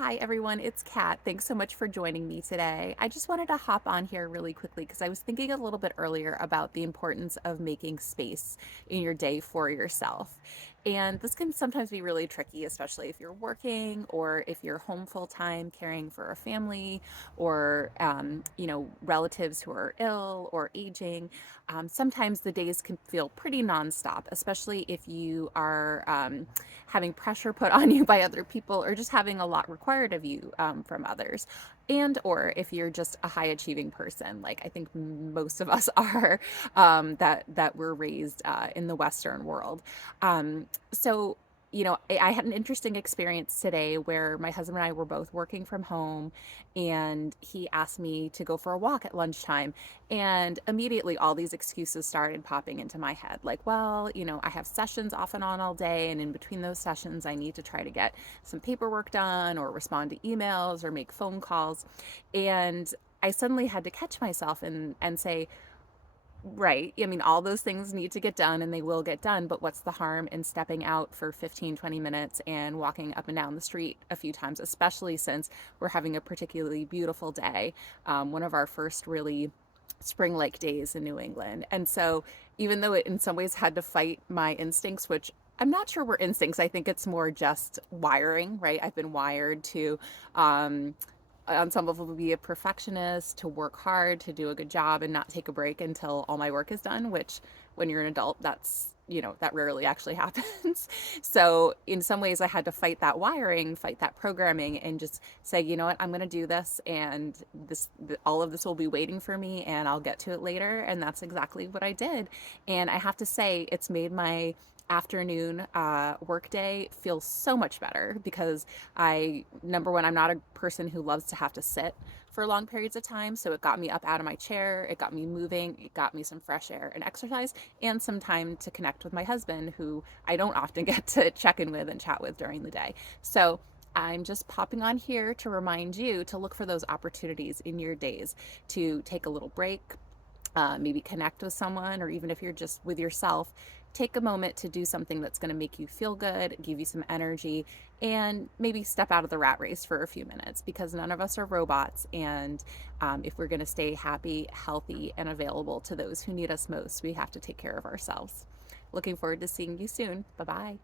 Hi everyone, it's Kat. Thanks so much for joining me today. I just wanted to hop on here really quickly because I was thinking a little bit earlier about the importance of making space in your day for yourself. And this can sometimes be really tricky, especially if you're working or if you're home full time caring for a family or, relatives who are ill or aging. Sometimes the days can feel pretty nonstop, especially if you are having pressure put on you by other people or just having a lot required of you from others, and or if you're just a high achieving person like I think most of us are, that were raised in the Western world. So I had an interesting experience today where my husband and I were both working from home, and he asked me to go for a walk at lunchtime. And immediately, all these excuses started popping into my head like, well, I have sessions off and on all day. And in between those sessions, I need to try to get some paperwork done or respond to emails or make phone calls. And I suddenly had to catch myself and say, right. I mean, all those things need to get done and they will get done, but what's the harm in stepping out for 15, 20 minutes and walking up and down the street a few times, especially since we're having a particularly beautiful day, one of our first really spring like days in New England. And so, even though it in some ways had to fight my instincts, which I'm not sure were instincts, I think it's more just wiring, right? I've been wired to, um, on some level, be a perfectionist, to work hard, to do a good job and not take a break until all my work is done, which when you're an adult, that rarely actually happens. So in some ways I had to fight that wiring, fight that programming, and just say, you know what, I'm going to do this, and all of this will be waiting for me and I'll get to it later. And that's exactly what I did. And I have to say, it's made my afternoon workday feel so much better because number one, I'm not a person who loves to have to sit for long periods of time. So it got me up out of my chair, it got me moving, it got me some fresh air and exercise, and some time to connect with my husband, who I don't often get to check in with and chat with during the day. So I'm just popping on here to remind you to look for those opportunities in your days to take a little break, maybe connect with someone, or even if you're just with yourself, take a moment to do something that's going to make you feel good, give you some energy, and maybe step out of the rat race for a few minutes, because none of us are robots. And if we're going to stay happy, healthy, and available to those who need us most, we have to take care of ourselves. Looking forward to seeing you soon. Bye bye.